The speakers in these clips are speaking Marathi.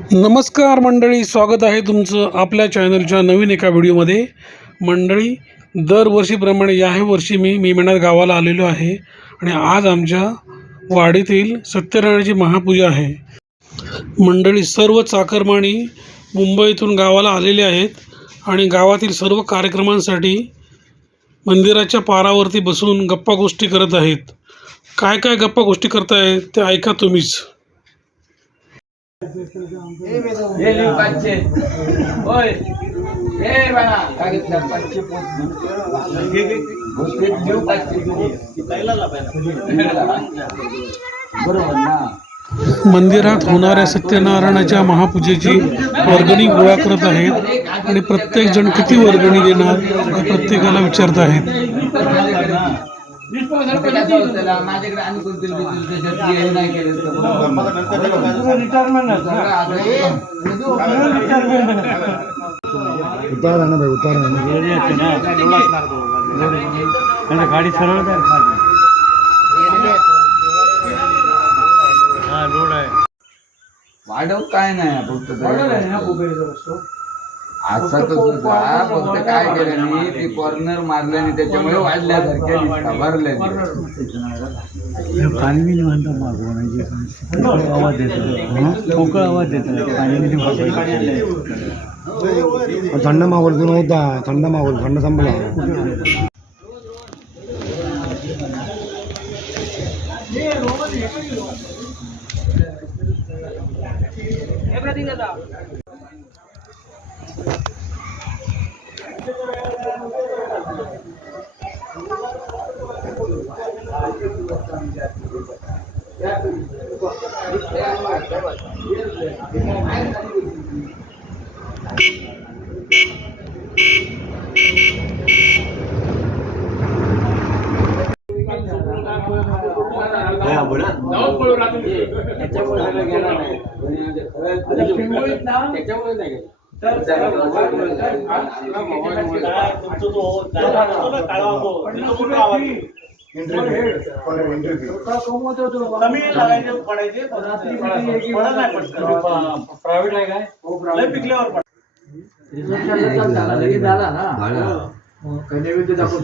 नमस्कार मंडळी स्वागत आहे तुमचं आपल्या चॅनलच्या नवीन एका व्हिडिओमध्ये. मंडळी दरवर्षीप्रमाणे याही वर्षी मी मी महिन्यात गावाला आलेलो आहे आणि आज आमच्या वाडीतील सत्यनारायणाची महापूजा आहे. मंडळी सर्व चाकरमाणी मुंबईतून गावाला आलेले आहेत आणि गावातील सर्व कार्यक्रमांसाठी मंदिराच्या पारावरती बसून गप्पा गोष्टी करत आहेत. काय काय गप्पा गोष्टी करतायत ते ऐका तुम्हीच. ये लियो सत्यनारायण ओए ये बना आगे तक बच्चे पोत लियो ला बरोबर ना मंदिरात होणाऱ्या सत्यनारायणाच्या महापूजेची वर्गणी गोळा करत आहेत आणि प्रत्येक जण किती वर्गणी देणार हे प्रत्येकाला विचारत आहेत. माझ्याकडे आणि हे नाही केलं उतार ना भाई उतार ना गाडी सरळ काय लोड आहे वाढव काय नाही फक्त असं तर सुद्धा फक्त काय केलं मी ते कॉर्नर मारल्याने त्याच्यामुळे वाढल्यासारख्या दिसता भरल्या पोकळ आवाज देतो. पोकळ आवाज देतो. पाणी बी थंड माहोल तू नव्हता थंड माहोल थंड संपला. त्याच्यामुळे नाही तुमचं तो प्रायव्हेट आहे काय?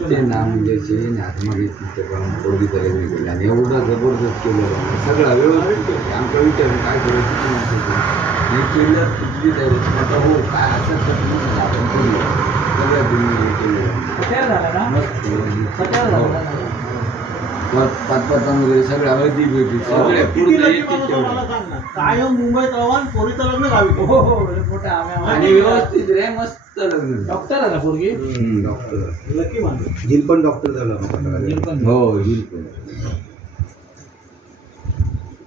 ते नाम म्हणजे पोरगी आणि एवढं जबरदस्त केलं सगळं व्यवस्थित आहे. आमचा विचार काय करायचं. हे केलं हो काय असं आपण करूया सगळं तुम्ही हे केलं मस्त. हो. पाच पाच पाचां वगैरे सगळ्या हळदी भेटी सगळ्या पूर्ण एक एक तेवढं. कायम मुंबईत राहून पोरीचं लग्न गावी आणि व्यवस्थित रे मस्त लग्न डॉक्टर आहे ना पोरगी हम्म, डॉक्टर लकी माणूस झिल पण डॉक्टर झाला हो हिल पण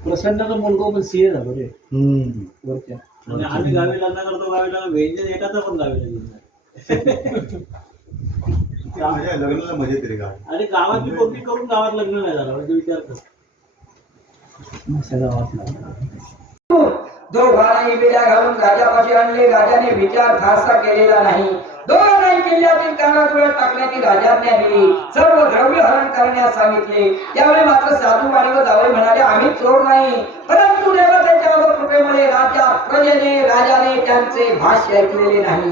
प्रसन्नाचा मुलगा पण सीए झालो रे हम्म. वरच्या आणि आम्ही गावी लग्न करतो गावी लग्न व्यंजन एकाचा पण गावी लग्न लग्नाला मजा येते रे गाव आणि गावातली पोरगी करून गावात लग्न नाही झालं म्हणजे विचार कर. दोघांनाही बिड्या घालून राजापाशी आणले राजाने विचार फारसा केलेला नाही. दोघांनाही किल्ल्यातील कानापुढे टाकण्याची राजाज्ञा दिली. सर्व द्रव्य हरण करण्यास सांगितले. त्यावेळी मात्र साधू वाणी व जावई म्हणाले आम्ही चोर नाही परंतु देवतेच्या व कृपेमुळे राजा प्रजेने राजाने त्यांचे भाष्य ऐकलेले नाही.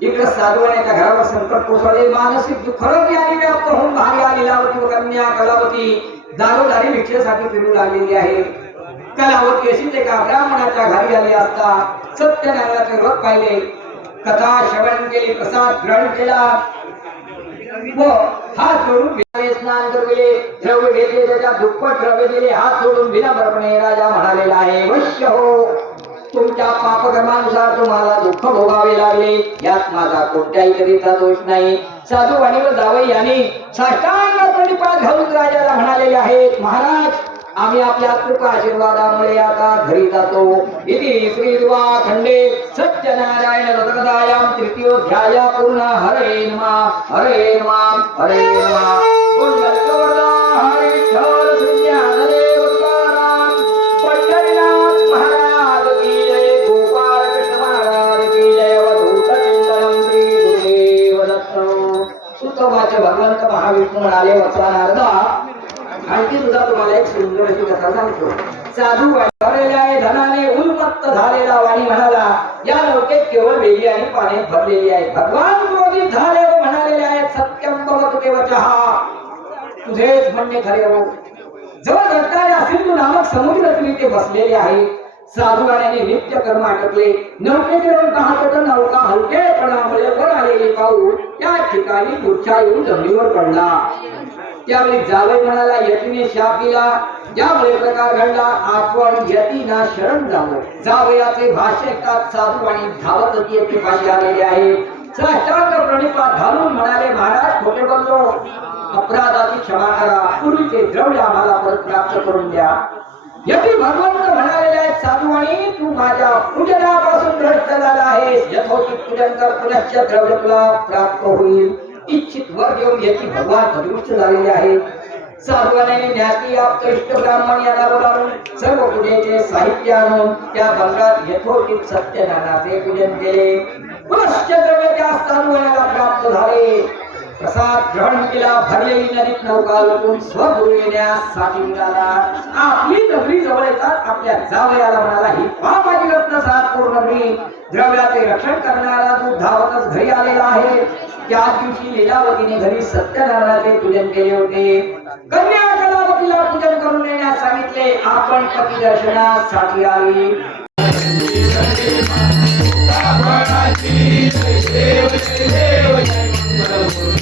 इकडे साधवाण्याच्या घरावर संकट कोसळले मानसिक दुःख आणि व्याप्त होऊन भारी आली व कन्या कलावती. दारोदारी भिक्षेसाठी फिरू लागलेली आहे. कलावती अशीच एका ब्राह्मणाच्या घरी आली असता. सत्यनारायणाचे व्रत पाहिले. कथा श्रवण केली प्रसाद ग्रहण केला. व हात जोडून स्नान करविले. द्रव्य घेतले त्याच्या दुप्पट द्रव्य दिले. हात जोडून विनम्रपणे राजा म्हणालेला आहे वश्य हो. तुमच्या पापकर्मानुसार तुम्हाला दुःख भोगावे लागले. यात माझा कोणत्याही तऱ्हेचा दोष नाही. साधू आणि व जावई यांनी साष्टांग प्रणिपात घालून राजाला म्हणालेले आहेत महाराज आम्ही आपल्या कृपा आशीर्वादामुळे आता घरी जातो. इति श्री खंडे सत्यनारायण रथकथायां तृतीयोध्याय पूर्ण हरे नमा हरे नमा हरे नमा. पुण्यकवरदा हरे. महाविष्णू आणखी सुद्धा तुम्हाला एक सुंदर अशी कथा सांगतो. साधू वाढलेल्या धनाने उन्मत्त झालेला वाणी म्हणाला या नौकेत केवळ वेली आणि पाणी भरलेली आहे भगवान क्रोधित झाले व म्हणालेले आहेत सत्यम भवतु ते वचहा तुझेच म्हणणे खरे हो. जवळ घटणाऱ्या सिंधू नामक समुद्र तुम्ही ते बसलेले आहे साधुवाण्याने नित्य कर्म आटकले नौकेवरून पाहत तर नौका हलके पणामुळे वर आलेले पाऊल या ठिकाणी पुढच्या येऊन जमिनीवर पडला. त्यावेळी जावे म्हणाला यतीने शाप दिला. यामुळे प्रकार घडला. आपण यतीना शरण जावं जावयाचे भाष्य ऐकतात साधू आणि धावत येथे पाशी आलेले आहे. साष्टांग प्रणिपात घालून म्हणाले महाराज खोटे बोललो. अपराधाची क्षमा करा. पूर्वीचे द्रव्य आम्हाला परत प्राप्त करून द्या. यती भगवंत म्हणालेले आहेत साधू आणि तू माझ्या पूजनापासून भ्रष्ट झाला आहेस. यथोचित पूजन कर. पुनश्च द्रव्य तुला प्राप्त होईल. इच्छित वर घेऊन यती भगवान अदृष्ट झालेले आहे. साधवाने ज्ञाती इष्ट ब्राह्मण याला बोलावून सर्व पूजेचे साहित्य आणून त्या भंगात यथोचित सत्यनारायणाचे पूजन केले. पुनश्च द्रव्य त्या साधवानाला प्राप्त झाले. प्रसाद ग्रहण केला भरलेली नदीत नौका लपून स्वगुरु येण्यासाठी निघाला आपली नगरी जवळ येतात आपल्या जावयाला म्हणाला ही पहा माझी रत्न पूर्ण मी. द्रव्याचे रक्षण करणारा तू धावतच घरी आलेला आहे. त्या दिवशी लीलावतीने घरी सत्यनारायणाचे पूजन केले होते. कन्या कलावतीला पूजन करून येण्यास सांगितले आपण पती दर्शनासाठी आली.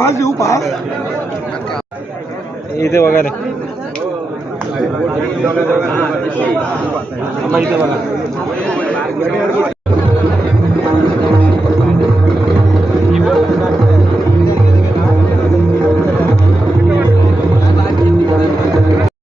पाच देऊ पाच इथे बघा रे. इथे बघा.